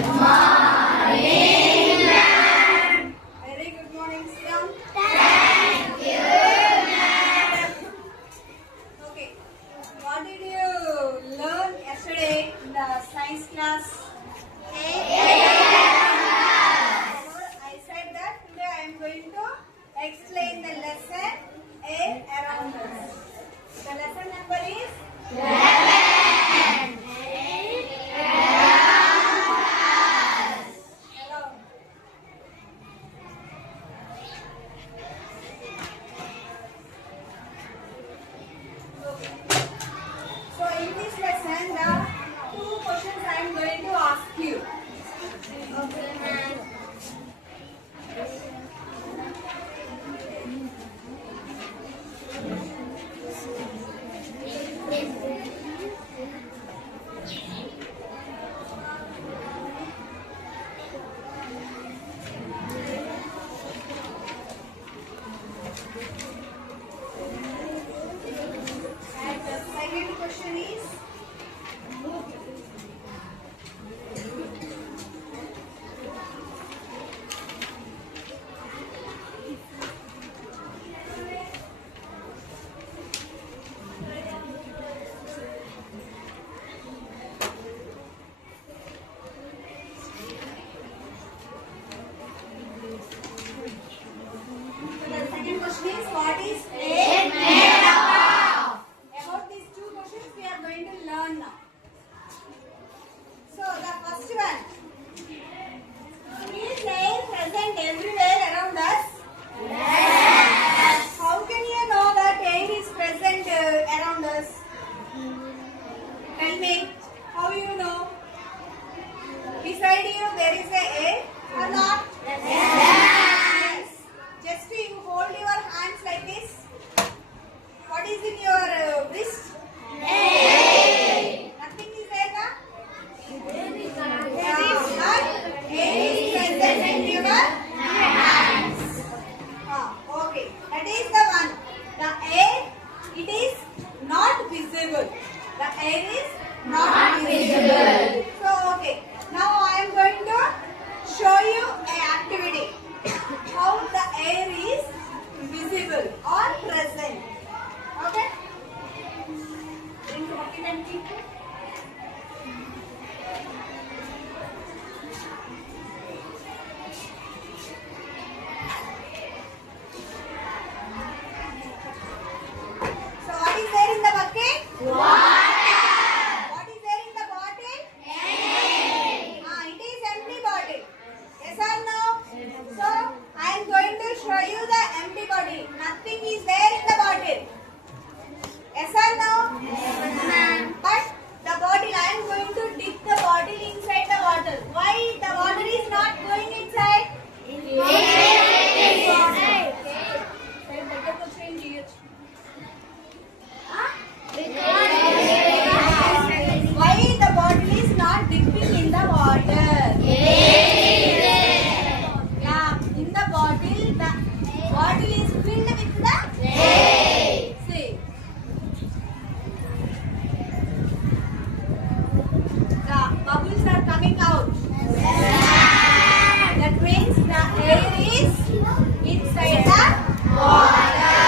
Very good morning, Shyam. Okay, what did you learn yesterday in the science class? I said that today I am going to explain the lesson A around us. The lesson number is 11. Hello. Okay. So in this lesson, the two questions I am going to ask you. Okay, ma'am. And the second question is, what is air made of? About these two questions we are going to learn now. So the first one, is air present everywhere around us? Yes. How can you know that air is present around us? Tell me, how you know? Beside you there is a air or not? Yes. Just you hold your hands like this. What is in your wrist? Air. Nothing is there, na? Yeah, but air is present in your hands. Okay, that is the one. The air, it is not visible. The air is not visible. So, okay. Now I am going to show you an activity. How the air is visible or present. Okay? Bring the bucket and keep it. So what is there in the bucket? Water. What is there in the bottle? Air. It is empty bottle. Yes or no? So I am going to show you the empty bottle. Nothing is there in the bottle. Yes or no? Yes. But the bottle, I am going to dip the bottle inside the water. Why the water is not going inside? Why the bottle is not dipping in the water? Yeah, in the bottle is filled with the air. See. The bubbles are coming out. That means the air is inside the water.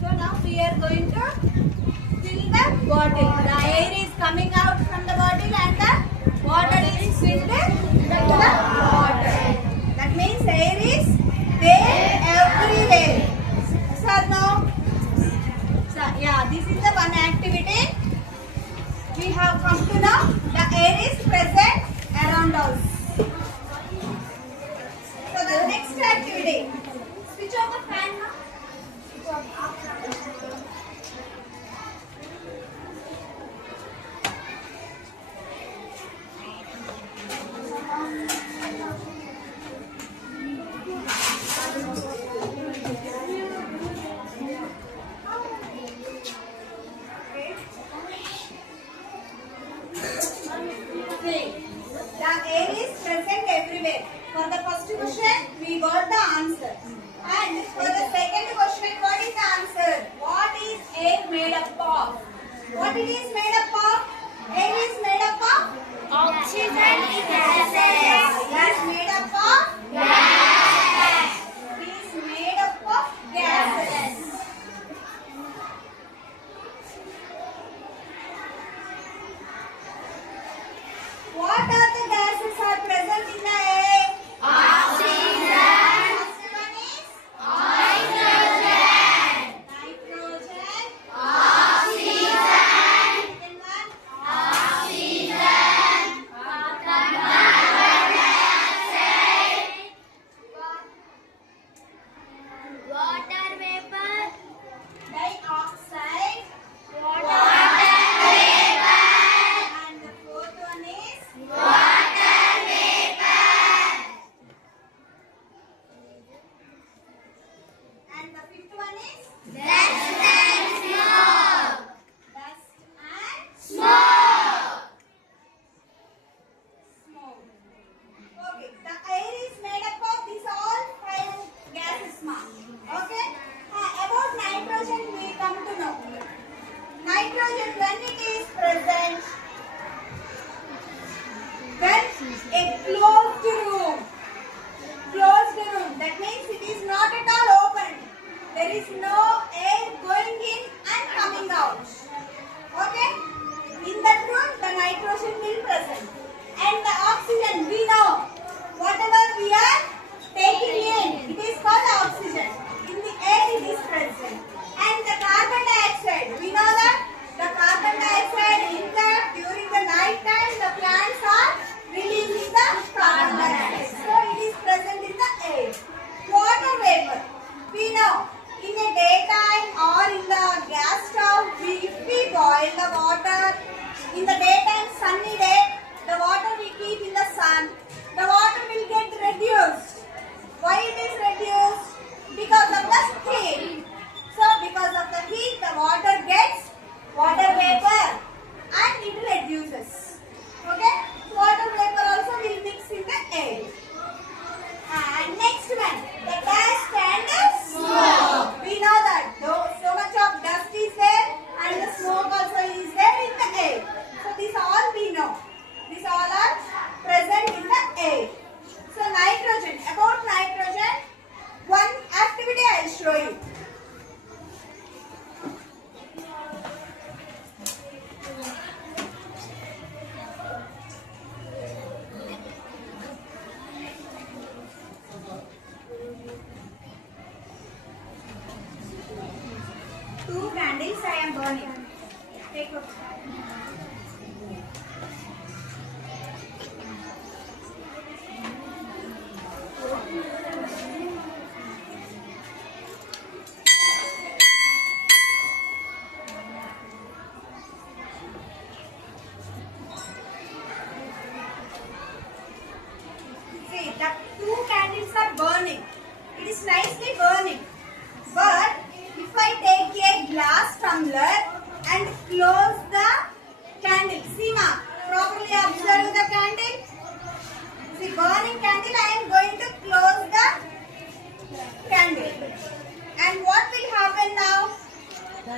So now we are going to fill the bottle. The air is coming out from the bottle and the water is filled with the water. That means air is there everywhere. So now, yeah, this is the one activity. We have come to know the air is present around us. So the next activity, switch off the fan now. Switch off. The air is present everywhere. For the first question, we got the answer. And for the second question, what is the answer? What is air made up of? What it is made up of? Air is nitrogen will present. And the oxygen, we know, whatever we are taking in, it is called oxygen. In the air it is present. And the carbon dioxide, we know that the carbon dioxide during the night time the plants are releasing the carbon dioxide. So it is present in the air. Water vapor, we know in a daytime or in the gas stove, if we boil the water, in the daytime sunny day, the water we keep in the sun, the water will get reduced. Why it is reduced? Because of the heat. So because of the heat, the water gets water vapor and it reduces. Okay? Water vapor also will mix in the air. And next one, the dust and the smoke. We know that though so much of dust is there and the smoke also is there in the air. So these all we know. These all are present in the air. So nitrogen, about nitrogen, one activity I will show you. Two candles I am burning. Take a see, the two candles are burning. It is nicely burning. But if I take a glass tumbler and close the candle, see ma, properly observe the candle. See, burning candle, I am going to close the candle. And what will happen now? The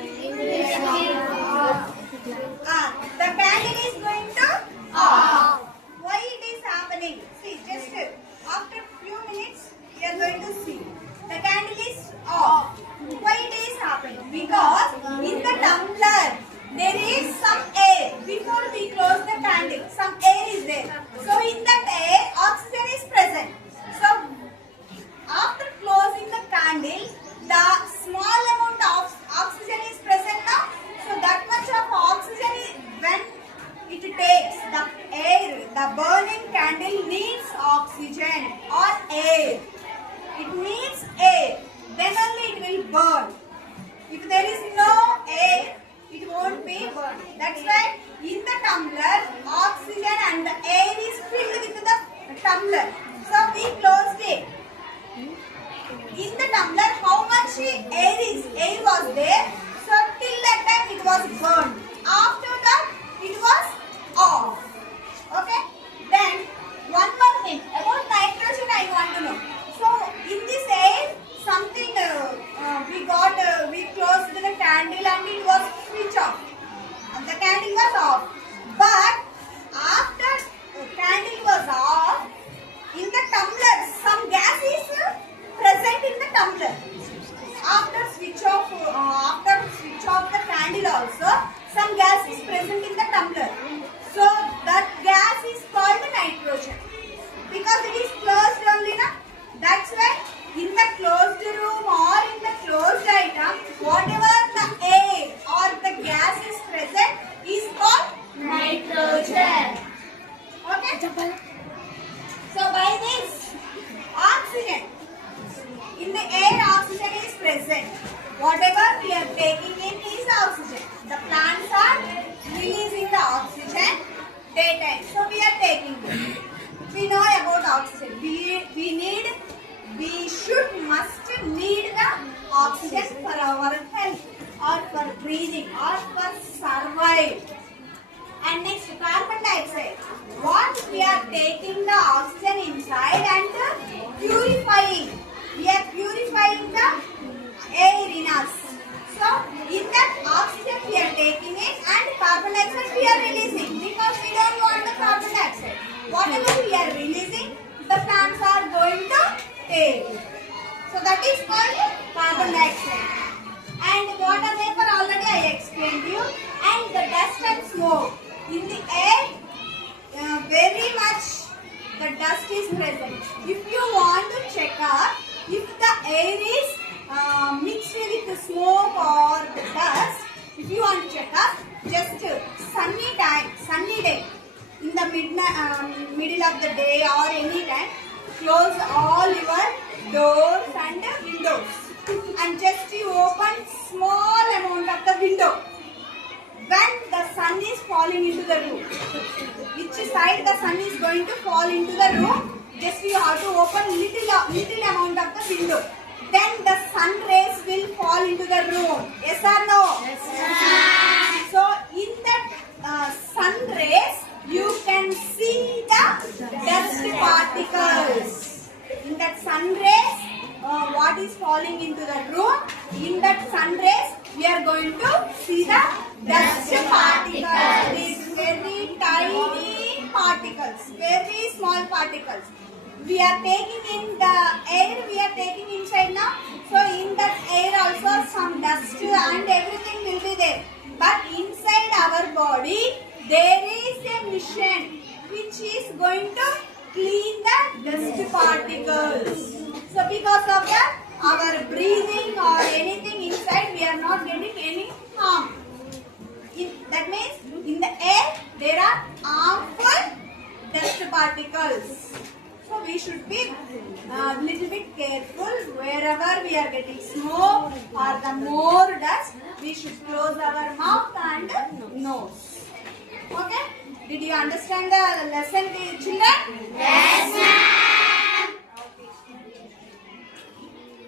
candle is going to off. Why it is happening? See, just after few minutes, we are going to see. The candle is off. Why it is happening? Because in the tumbler there is some air. Before we close the candle, some air is there. So in that air, oxygen is present. So after closing the candle, the small amount of oxygen is present now. So that much of oxygen is, when it takes the air, the burning candle needs oxygen or air. It needs air. Then only it will burn. If there is no air, it won't be burned. That's why in the tumbler, oxygen and the air is filled with the tumbler. So we closed it. In the tumbler, how much air was there? So till that time it was burned. After that, it was off. Okay. Then one more thing about nitrogen I want to know. So in this air, something we closed the candle and it was switched off. And the candle was off. But after the candle was off, in the tumbler, some gas is present in the tumbler. After switch off the candle also, some gas is present in the tumbler. So that gas is called nitrogen. Because it is closed only now. That's why in the closed room or in the closed item, whatever the air or the gas is present is called nitrogen. Okay? So by this, oxygen. In the air, oxygen is present. Whatever we are taking in is oxygen. The plants are releasing the oxygen daytime. So we are taking it. We know about oxygen. We must need the oxygen for our health or for breathing or for survival. And next, carbon dioxide. What we are taking the oxygen inside and purifying. We are purifying the air in us. So, in that oxygen we are taking it and carbon dioxide we are releasing because we don't want the carbon dioxide. Whatever we are releasing, the plants are going to take. So that is called carbon dioxide. And water vapor already I explained to you. And the dust and smoke. In the air time, sunny day, in the middle of the day or any time, close all your doors and windows and just you open small amount of the window. When the sun is falling into the room, which side the sun is going to fall into the room, just you have to open little amount of the window. Then the sun rays will fall into the room. Yes or no? Yes. So in that sun rays, you can see the dust particles. In that sun rays, what is falling into the room? In that sun rays, we are going to see the dust particles. These very tiny particles, very small particles. We are taking in the air, we are taking inside now. So in that air also some dust and everything will be there. But inside our body, there is a machine which is going to clean the dust particles. So because of that, our breathing or anything inside, we are not getting any harm. That means in the air, there are harmful dust particles. So we should be a little bit careful wherever we are getting smoke or the more dust, we should close our mouth and nose. Okay? Did you understand the lesson, children? Yes, ma'am.